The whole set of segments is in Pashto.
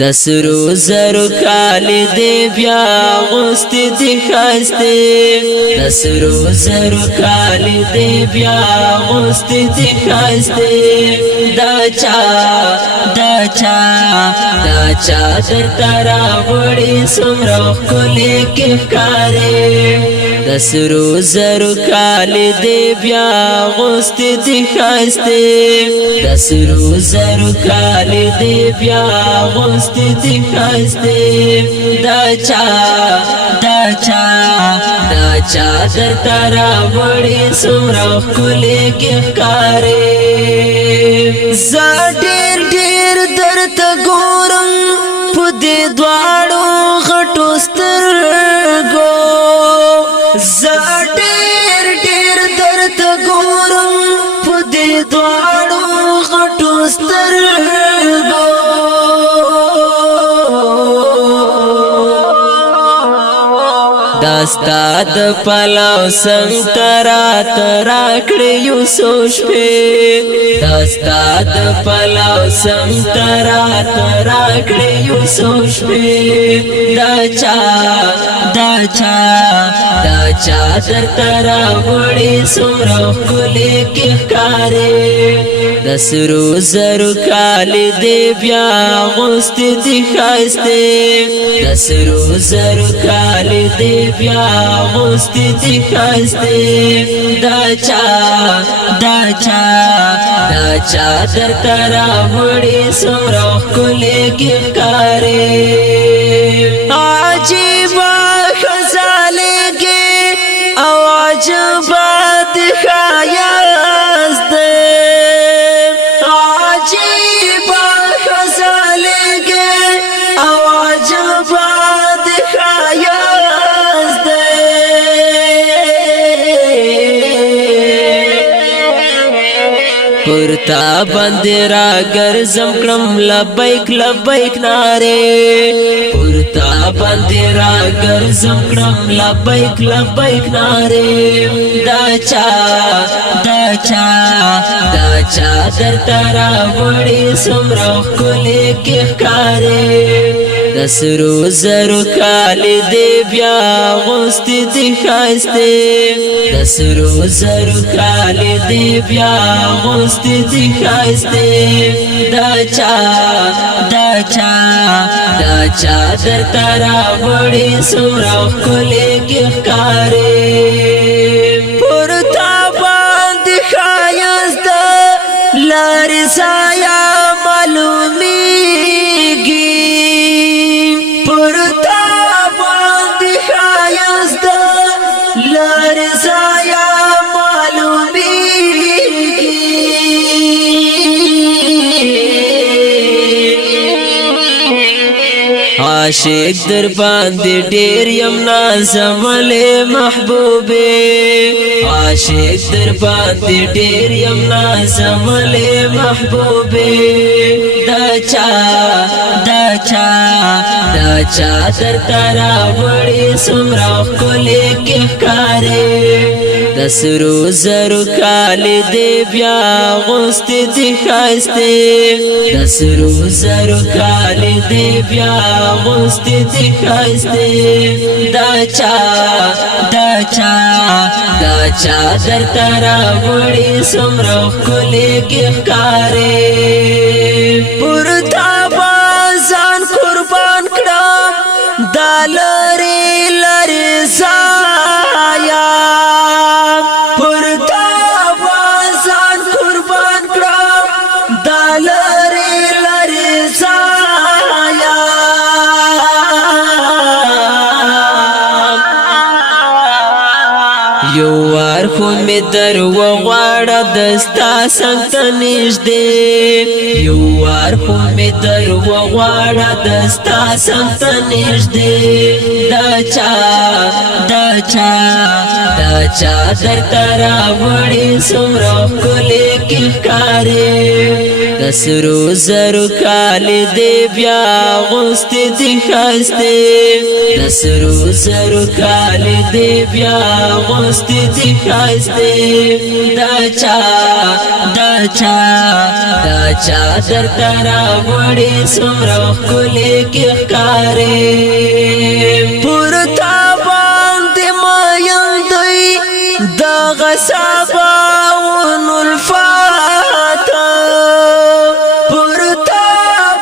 د سرو زرو کالی دی بیا غوستی دی خاستی د سرو زرو کالی دی بیا غوستی دی خاستی دا چا در ترا وړي سمرو کلی کې ښکارې د سرو زرو کالی دی بیا غوستی دی خاستی د سرو زرو کالی دی بیا غوستی دی خاستی دا چا در ترا وړي سمرو کلی کې ښکارې زه ډېر درته ګورم په دې دواړو غټو سترګو زه ډېر درته ګورم په دې دواړو غټو سترګو داستا د پلاو څنګ ترا کړې یو شپې داستا د پلاو څنګ ترا کړې یو شپې دا چا در ترا وړي سمرو کلی کې ښکارې د سرو زرو کالی دی بیا غوستی دی خاستی د سرو زرو کالی دی بیا غوستی دی خاستی دا چا در ترا وړي سمرو کلی کې ښکارې عجیبه خزاله کې او عجبه د ښایست دی عجیبه خزاله کې او عجبه د ښایست دی پرتا باندې را ګرځم کړم لبیک نارې پرتا باندې را ګرځم کړم لبیک نارې دا چا در ترا وړي سمرو کلی کې ښکارې د سرو زرو کالی دی بیا غوستی دی خاستی د سرو زرو کالی دی بیا غوستی دی خاستی دا چا در ترا وړي سمرو کلی کې ښکارې پرتا باندې ښایست لارې سایه معلومیږي پرتا باندې ښایست لارې سایه عاشق در باندې ډېر یم نازم ولې محبوبې عاشق در باندې ډېر یم نازم ولې محبوبې دا چا در ترا وړي سمرو کلی کې ښکارې د سرو زرو کالی دی بیا غوستی دی خاستی د سرو زرو کالی دی بیا غوستی دی خاستی دا چا در ترا وړي سمرو کلی کې ښکارې پرتا بازان قربان کړم دا لرې زایا پرتا بازان قربان کړم دا لرې زایا یو وار خو می در وغواړه دستا څنګ ته نږدې یو وار خو می در وغواړه دستا څنګ ته نږدې دا چا در ترا وړي سمرو کلی کې ښکارې د سرو زرو کالی دی بیا غوستی دی خاستی د سرو زرو کالی دی بیا غوستی دی خاستی دا دا در ترا وړي سمرو کلی کې ښکارې پورتا باندې ما یندای دا غصباؤن الفات پورتا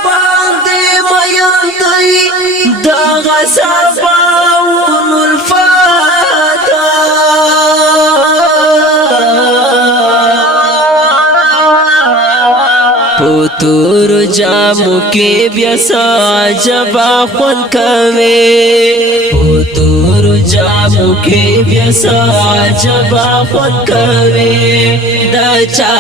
باندې ما یندای دا غصباؤن الفات پتور جامو کې بیا ساجبا خون کوي پتور جامو کې بیا ساجبا خون کوي دا چا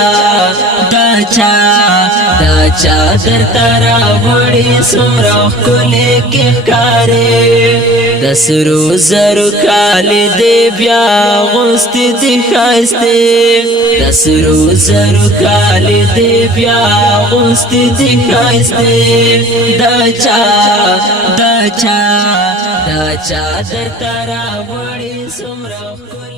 در ترا وړي سمرو کلی کې ښکارې د سرو زرو کالي دې بیا غوستې دي ښایستې د سرو زرو کالي دې بیا غوستې دي ښایستې دا چا در ترا وړي سمرو